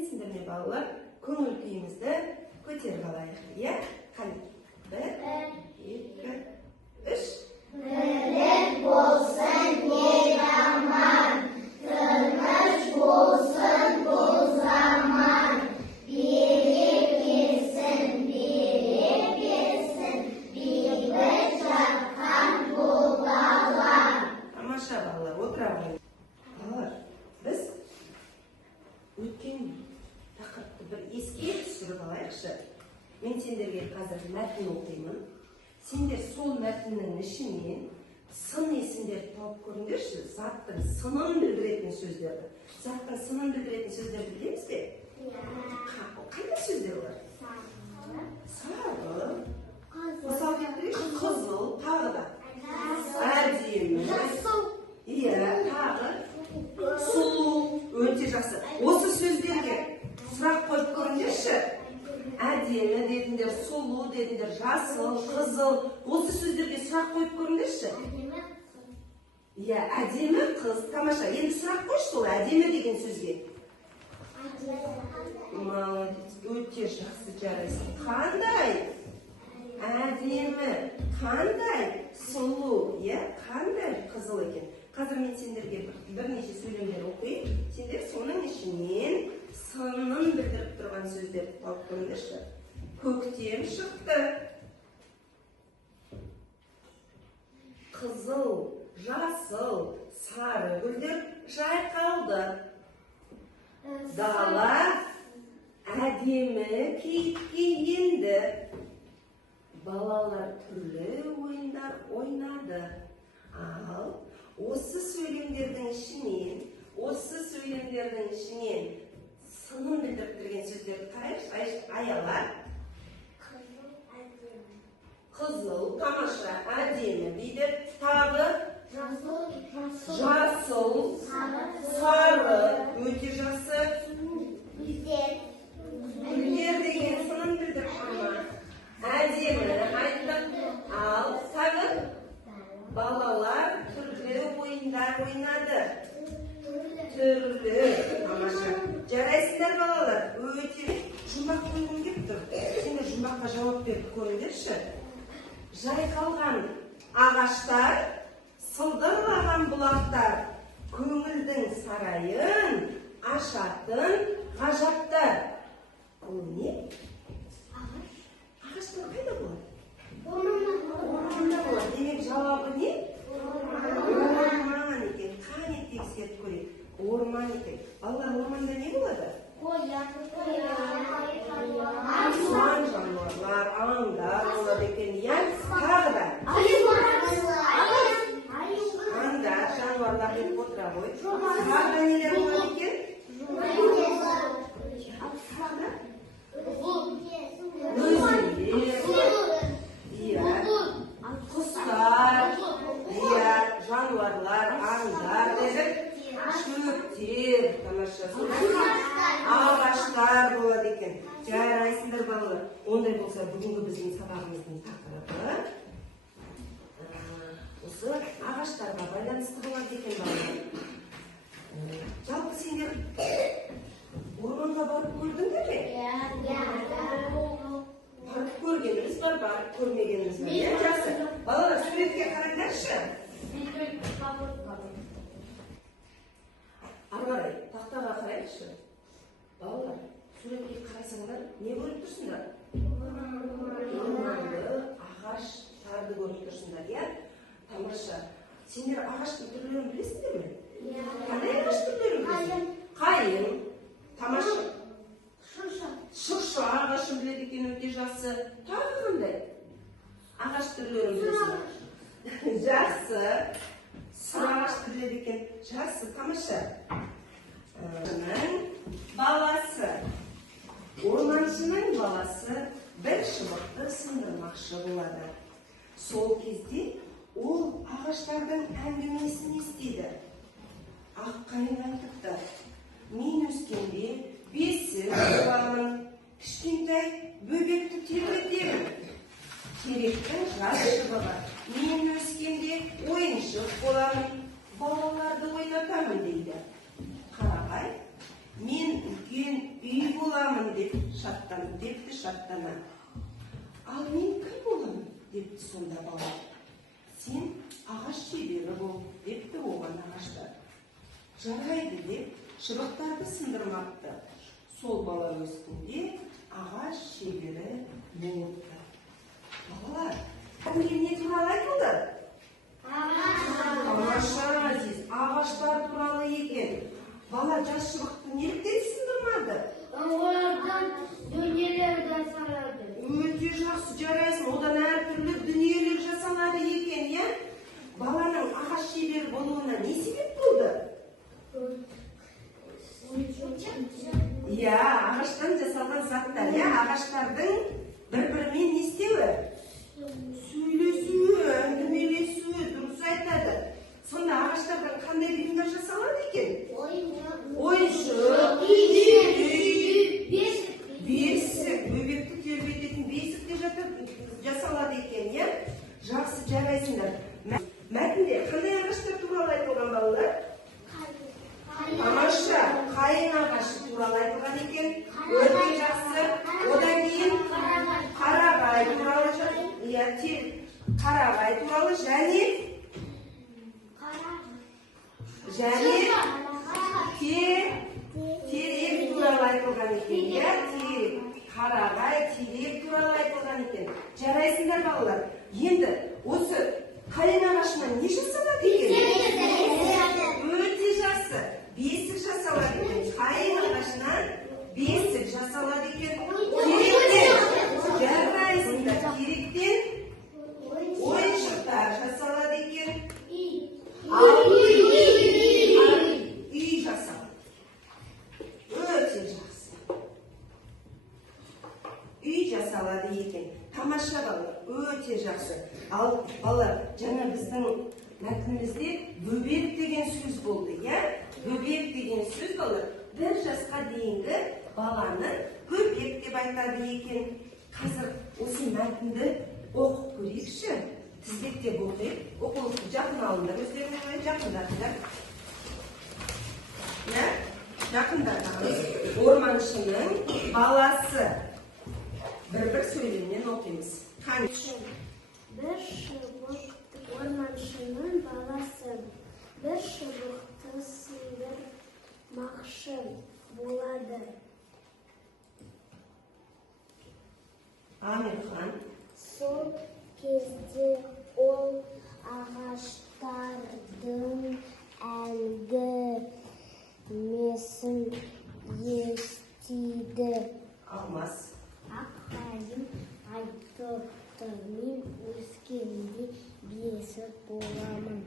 сәлеметсіңдер ме балалар? Көңіл күйімізді көтеріп алайық, иә? Қане, 1, 2, 3. Бірлік болсын ел аман, тыныш болсын бұл заман. Бере берсін, бейбіт жатқан бұл дала. Тамаша балалар, отыра алайық. Балалар, біз өткен тақырыпты бір еске түсіріп алайықшы. Мен сендерге қазір мәтін оқимын. Сендер сол мәтіннің ішінен сын есімдерді тауып көріңдерші. Заттың сынын білдіретін сөздерді. Заттың сынын білдіретін сөздерді білеміз бе? Қандай сөздер олар? Сары. Мысал келтірейікші, қызыл, тағы да. Әдемі. Иә, тағы. Сұлу, өте жақсы. Осы сөздерге сұрақ қойып көріңдерші. Әдемі дедіңдер, сұлу дедіңдер, жасыл, қызыл. Осы сөздерге сұрақ қойып көріңдерші. Иә, әдемі қыз, тамаша. Енді сұрақ қойшы сол әдемі деген сөзге. Молодец, өте жақсы жарайсың. Қандай? Әдемі, қандай? Сұлу, иә, қандай қызыл екен. Қазір мен сендерге бірнеше сөйлемдер оқиын. Сендер соның ішінен сынын білдіріп тұрған сөздерді тауып көріңдерші. Көктем шықты. Қызыл, жасыл, сары гүлдер жайқалды. Дала әдемі кейіпке енді. Балалар түрлі ойындар ойнады. Ал осы сөйлемдердің ішінен сынын білдіріп тұрген сөздерді қарайықшы, аялар. Қызыл, тамаша, әдемі дейді. Тағы жасыл, сары, өте жақсы. Гүлдер деген сынын білдіріп тұрма. Әдемі айттық. Ал тағы балалар түрлі ойындар ойнады. Түрлі, тамаша. Жарайсыңдар балалар, өте жұмбақ қойғым кеп тұр. Сендер жұмбаққа жауап беріп көріңдерші. Жайқалған ағаштар, сылдырлаған бұлақтар, көңілдің сарайын ашатын ғажаптар. Бұл не? Ағаштар қайда болады? Орманда болады. Демек жауабы не? Орман екен. Қане тексеріп көрейік. Орман екен. Балалар, орманда не болады? Сан жануарлар, аңдар болады екен. Тағы да. Аңдар, жануарлар деп отыра ғой. Тағы да нелер болады екен? Құстар, жануарлар, аңдар дедік. Шөптер, тамаша, ағаштар болады екен. Жарайсыңдар балалар. Ондай болса, бүгінгі біздің сабағымыздың тақырыбы осы ағаштарға байланысты болады екен балалар. Жалпы сендер орманға барып көрдіңдер ме? Барып көргеніміз бар, барып көрмегеніміз бар. Жақсы. Балалар, суретке қараңдаршы. Ары қарай, тақтаға қарайықшы. Балалар, суретке қарасаңдар, не көріп тұрсыңдар? Орманды, ағаштарды көріп тұрсыңдар, иә? Тамаша. Сендер ағаштың түрлерін білесіңдер ме? Қандай ағаш түрлерін білесің? Қайың, тамаша. Шырша ағашын біледі екен, өте жақсы. Тағы қандай? Ағаш түрлерін білесің? Жақсы. Сұр ағашты біледі екен. Жақсы, тамаша. Баласы. Орманшының баласы бір шыбықты сындырмақшы болады. Сол кезде ол ағаштардың әңгімесін естиді. Аққайың айтыпты. Мен өскенде бесік боламын, кішкентай бөбекті тербетемін. Теректің жас шыбығы. Мен өскенде ойыншық боламын, балаларды ойнатамын дейді. Қарағай, мен үлкен үй боламын деп депті шаттана. Ал мен кім боламын депті сонда бала. Сен ағаш шебері бол депті оған ағаштар. Жарайды деп шыбықтарды сындырмапты. Сол бала өскенде ағаш шебері болыпты. Балалар, кімге не туралы айтылды? Тамаша, Азиз, ағаштар туралы екен. Бала жас шыбықты неліктен сындырмады? Олардан дүниелер жасалады. Өте жақсы, жарайсың. Одан әртүрлі дүниелер жасалады екен, я? Баланың ағаш шебері болуына не себеп болды? Я, ағаштан жасалған заттар, я, ағаштардың бір-бірімен не істеуі? Сөйлесуі, әңгімелесуі, дұрыс айтады. Сонда ағаштардан қандай бұйымдар жасалады екен? Ойыншық, бесік, бөбекті тербететін бесік те жасалады екен, я? Жақсы, жарайсыңдар. Мәтінде қандай ағаштар туралы айтылған балалар? Тамаша, қайың ағашы туралы айтылған екен. Өте жақсы. Одан кейін қарағай туралы, қарағай туралы және терек туралы айтылған екен. Қарағай, терек туралы айтылған екен. Жарайсыңдар балалар. Енді осы қайың ағашынан не жасалады екен? Өте жақсы. Бесік жасалады екен. Қайың ағашынан бесік жасалады екен. Теректен, жарайсыңдар. Теректен ойыншықтар жасалады екен. Үй жасалады. Өте жақсы. Үй жасалады екен. Тамаша балалар, өте жақсы. Ал балалар, жаңа біздің мәтінімізде бөбек деген сөз болды, я? Бөбек деген сөз балалар, 1 жасқа дейінгі баланы бөбек деп айтады екен. Қазір осы мәтінді оқып көрейікші. Тізбектеп оқиық. Оқулықты жақын алыңдар, өздеріне қарай жақындарыңдар. Жақындарыңыз орманшының баласы. Бір сөйлемнен оқимыз. Bir şыбық орманшының баласы. Bir шыбықты сындырмақшы болады. Амирхан. Сол кезде ол ағаштардың әңгімесін естиді. Алмас. Аққайың айтыпты, мен өскенде бесік боламын.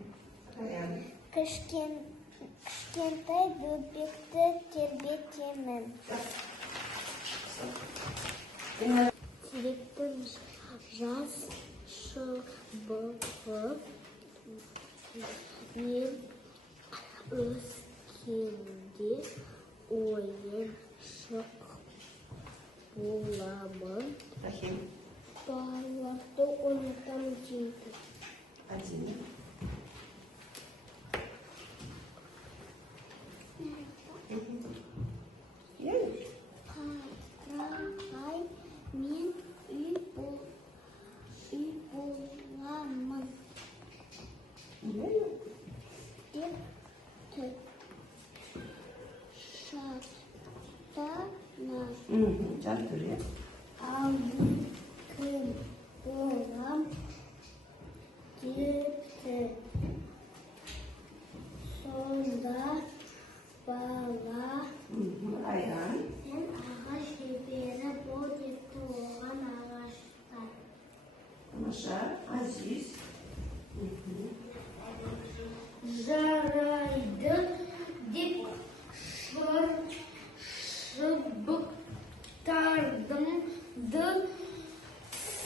Кішкентай бөбекті тербетемін. Теректің жас шыбығы мен өскенде ойыншық боламын. Балаларды ойнатам дейді. Қарағай, мен үй боламын. Деп шаттана. Жантүре. Ал мен кім болам депті. Сонда бала Аян. сен ағаш шебері бол депті оған ағаштар. Тамаша. Азиз. Жарайды деп шыбықтардың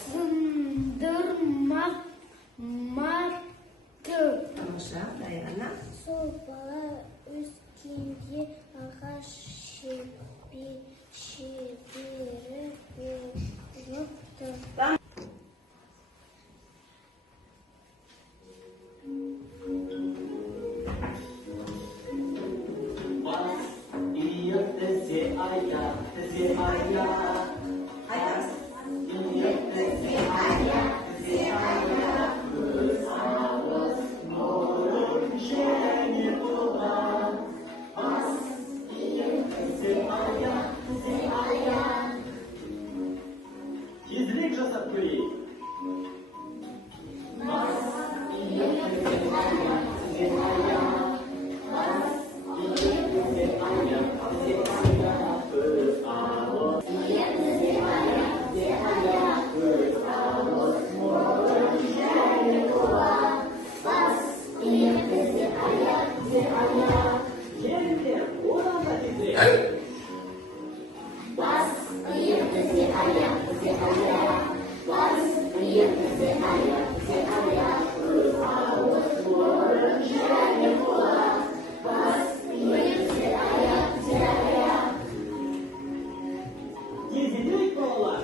сындырмапты. Айтамыз. Тезірек жасап көрейік. Жерінде одан да тезірек. Тезірек балалар.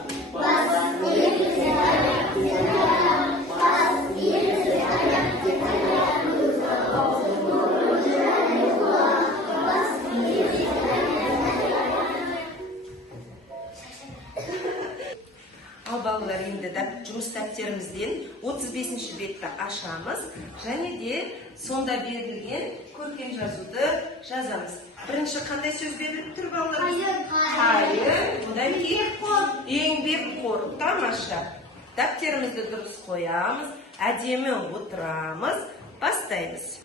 Ал балалар, енді жұмыс дәптерімізден 35-ші бетті ашамыз, және де сонда берілген көркем жазуды жазамыз. Бірінші қандай сөз беріліп тұр балалар? Қайыр. Одан кейін еңбекқор. Тамаша. Дәптерімізді дұрыс қоямыз, әдемі отырамыз, бастаймыз.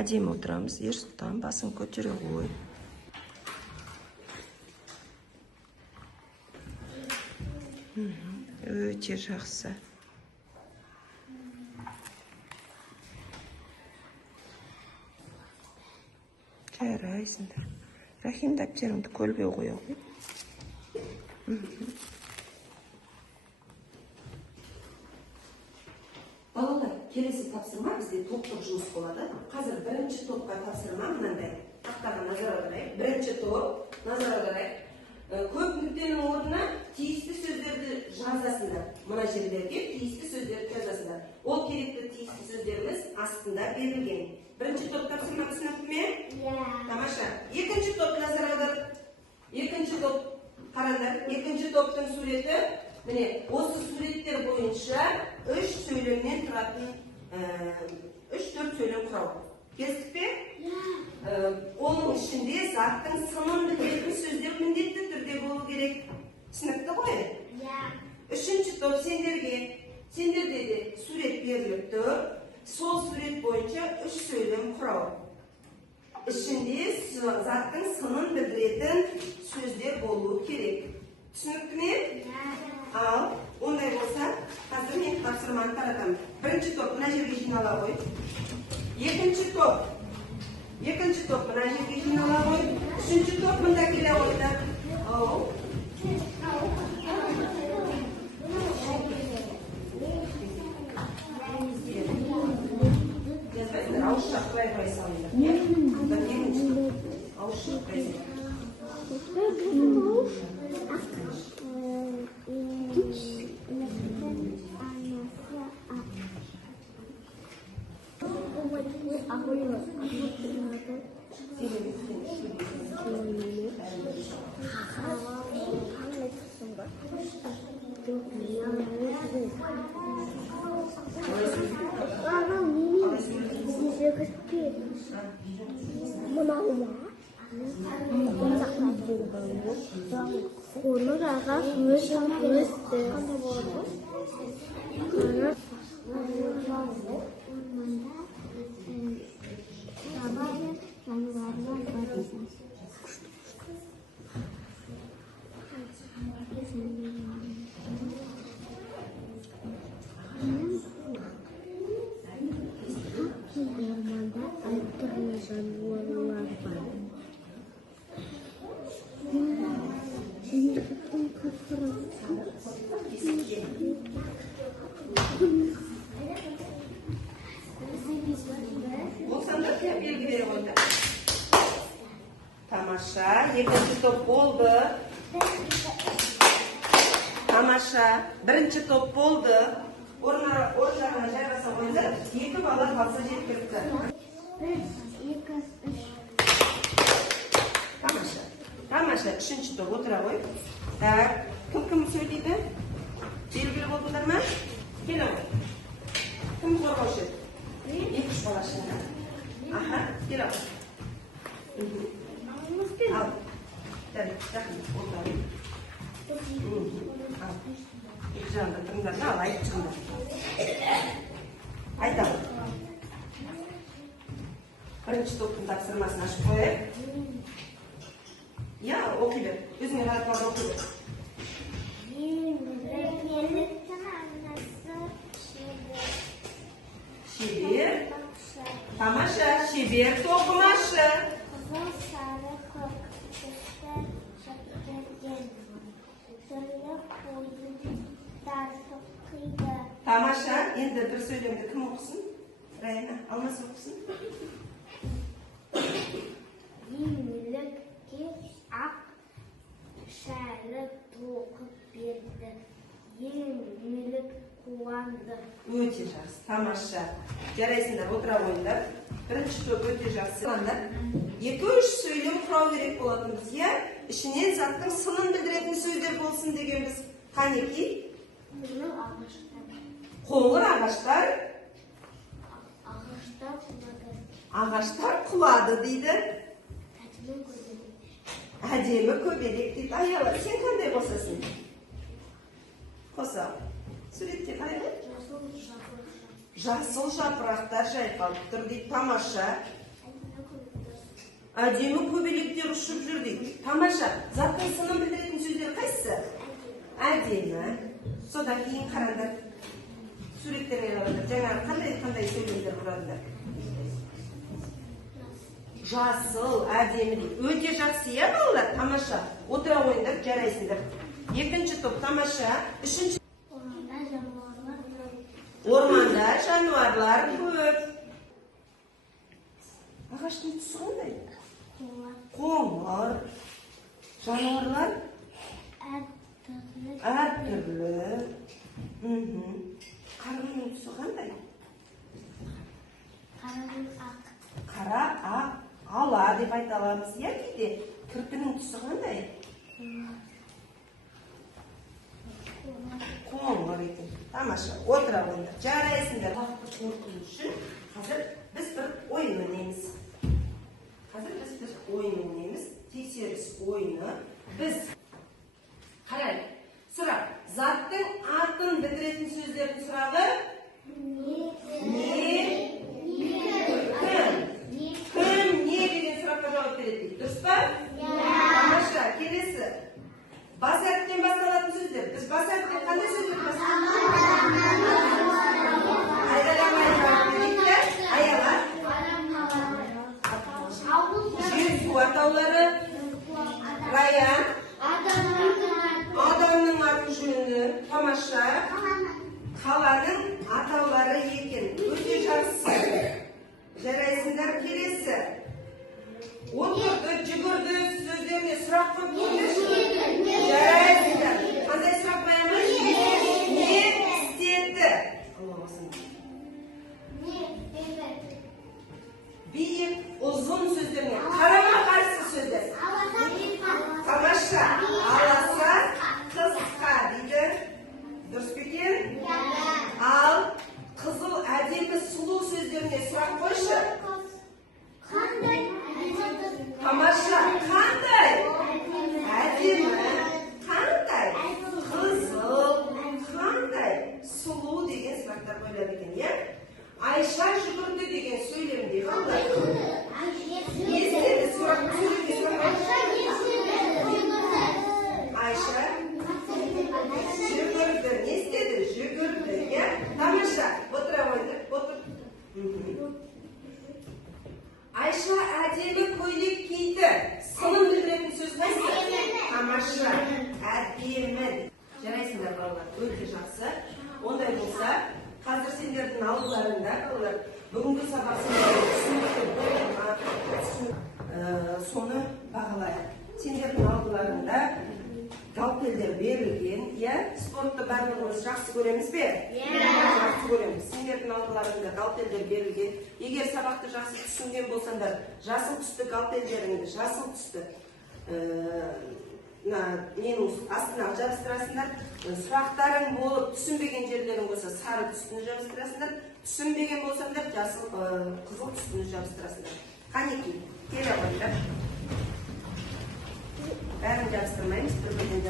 Әдемі отырамыз. Ерсұлтан, басын көтере қой. Өте жақсы. Жарайсыңдар. Рахим, дәптеріңді көлге қоя қой. Балалар, келесі тапсырма бізде топтық жұмыс болады. Қазір бірінші топқа тапсырма мынандай. Тақтаға назар аударайық. Бірінші топ, назар аударайық. Көп нүктенің орнына тиісті сөздерді жазасыңдар. Мына жерлерге тиісті сөздерді жазасыңдар. Ол керекті тиісті сөздеріміз астында берілген. Бірінші топ тапсырма түсінікті ме? Тамаша. Екінші топ назар аудар. Екінші топ қараңдар. Екінші топтың суреті, міне, осы суреттер бойынша 3 сөйлемнен тұратын 3-4 сөйлем құрау. Кестік пе? Оның ішінде заттың сынын білдіретін сөздер міндетті түрде болу керек. Түсінікті ғой? Үшінші топ сендерде де сурет беріліп тұр. Сол сурет бойынша 3 сөйлем құрау. Ішінде заттың сынын білдіретін сөздер болу керек. Түсінікті ме? Ал, ондай болса, қазір мен тапсырманы таратамын. Бірінші топ мына жерге жинала қой. Екінші топ мына жерге жинала қой. Үшінші топ мында келе қойды. Жазбайсыңдар, ауызша құлай қой салыңдар. Екінші топ, ауызша құлайсыңдар. Konulara gösterdi. Tamam. Тамаша. Birinchi топ болды. Орындарына жайғаса қойыңдар. 2 бала қалса жеткілікті. 1, 2, 3. Тамаша. Тамаша. 3-ші топ отыра қой. Так. Кім сөйлейді? Белгілі болдыңдар ма? Келе ғой. Кім қорғаушы? 2-3 бала шында. Аха, келе ғой. Ал. Дәл, жақын. Отыра қой. Ал. Екі жағында тұрыңдар да, ал айтып шығыңдар. Айтамын. Бірінші топтың тапсырмасын ашып қойып. Я, оқи бер. Өзіңе ғалатмады оқи бер. Шебер. Тамаша, шебер тоқымашы. Қызыл сары көк түсті шаптерген. Түрлі қойылдар соқиды. Тамаша, енді бір сөйлемді кім оқысын? Райана, Алмас оқысын. Еңлікке ақ шәрі тоқып берді. Еңлік қуанды. Өте жақсы, тамаша. Жарайсыңдар, отыра қойыңдар. Бірінші топ өте жақсы. 2-3 сөйлем құрау керек болатынбыз, иә? Ішінен заттың сынын білдіретін сөздер болсын дегенбіз. Қанеки? Қоңыр ағаштар. Қоңыр ағаштар. Ағаштар құлады. Ағаштар құлады дейді. Әдемі көбелек. Әдемі көбелек дейді. Аяла, сен қандай қосасың? Қоса. Суретте қайғы? Жасыл жапырақ. Жасыл жапырақтар жайқалып тұр дейді. Тамаша. Әдемі көбелектер. Әдемі көбелектер ұшып жүр дейді. Тамаша. Заттың сынын білдіретін сөздер қайсысы? Әдемі. Содан кейін қараңдар. Суреттерге қараңдар. Жаңағы қандай сөйлемдер құрадыңдар? Жасыл, әдемі дейді. Өте жақсы, иә балалар? Тамаша. Отыра қойыңдар, жарайсыңдар. 2-ші топ тамаша. 3-ші орманда жануарлар көп. Ағаштың түсі қандай? Қоңыр. Жануарлар әртүрлі. Қарғаның түсі қандай? Қара, ақ, ала деп айта аламыз. Я кейде кірпінің түсі қандай? Қоңыр екен. Тамаша, отыра қойыңдар. Жарайсыңдар. Уақытты қорқын үшін қазір біз бір ойын ойнаймыз. Тексеріс ойыны. Біз қарай. Сұрақ. Заттың атын бітіретін сөздердің сұрағы? Не? Кім? Кім не деген сұраққа жауап береді? Дұрыс па? Тамаша, келесі. Бас әріптен басталатын сөздер. Біз бас әріптен қандай сөздер басталатын? Аяла. Жер-су атаулары. Раян. Адамның аты жөні. Тамаша. Қаланың атаулары екен. Өте жақсы. Жарайсыңдар, келесі. Отырды, жүгірді сөздеріне сұрақ қойып көрмеші. Жарайсыңдар. Қандай сұрақ қоямыз? Не істеді? Биік, ұзын сөздеріне. Қарама қарсы сөздер. Тамаша. Аласа, қысқа дейді. Дұрыс па екен? Ал қызыл, әдемі, сұлу сөздеріне сұрақ қойшы. Тамаша, қандай? Әдемі, қандай? Қызыл, қандай? Сұлу деген сұрақтар қойылады екен, иә? Айша жүгірді деген сөйлемде қандай? Не істеді сөйлемде сұрақ? Айша жүгірді. Не істеді? Жүгірді, иә? Тамаша, отыра қойды. Отыр. Айша әдемі көйлек киді. Сынын білдіретін сөз қайсы? Тамаша, әдемі. Жарайсыңдар балалар, өте жақсы. Ондай болса, қазір сендердің алдыларында, бүгінгі сабақ соны бағалайық. Сендердің алдыларында галпелдер берілген, иә? Спортты барлығымыз жақсы көреміз бе? Жақсы көреміз. Сендердің алдыларыңда галпелдер берілген. Егер сабақты жақсы түсінген болсаңдар, жасыл түсті галпелдеріңді, жасыл түсті ненің астына жабыстырасыңдар. Сұрақтарың болып, түсінбеген жерлерің болса, сары түстіні жабыстырасыңдар. Түсінбеген болсаңдар, жасыл қызыл түстіні жабыстырасыңдар. Қанекей, келе қойыңдар. Бәрін жабыстырмаймыз, бір-бірден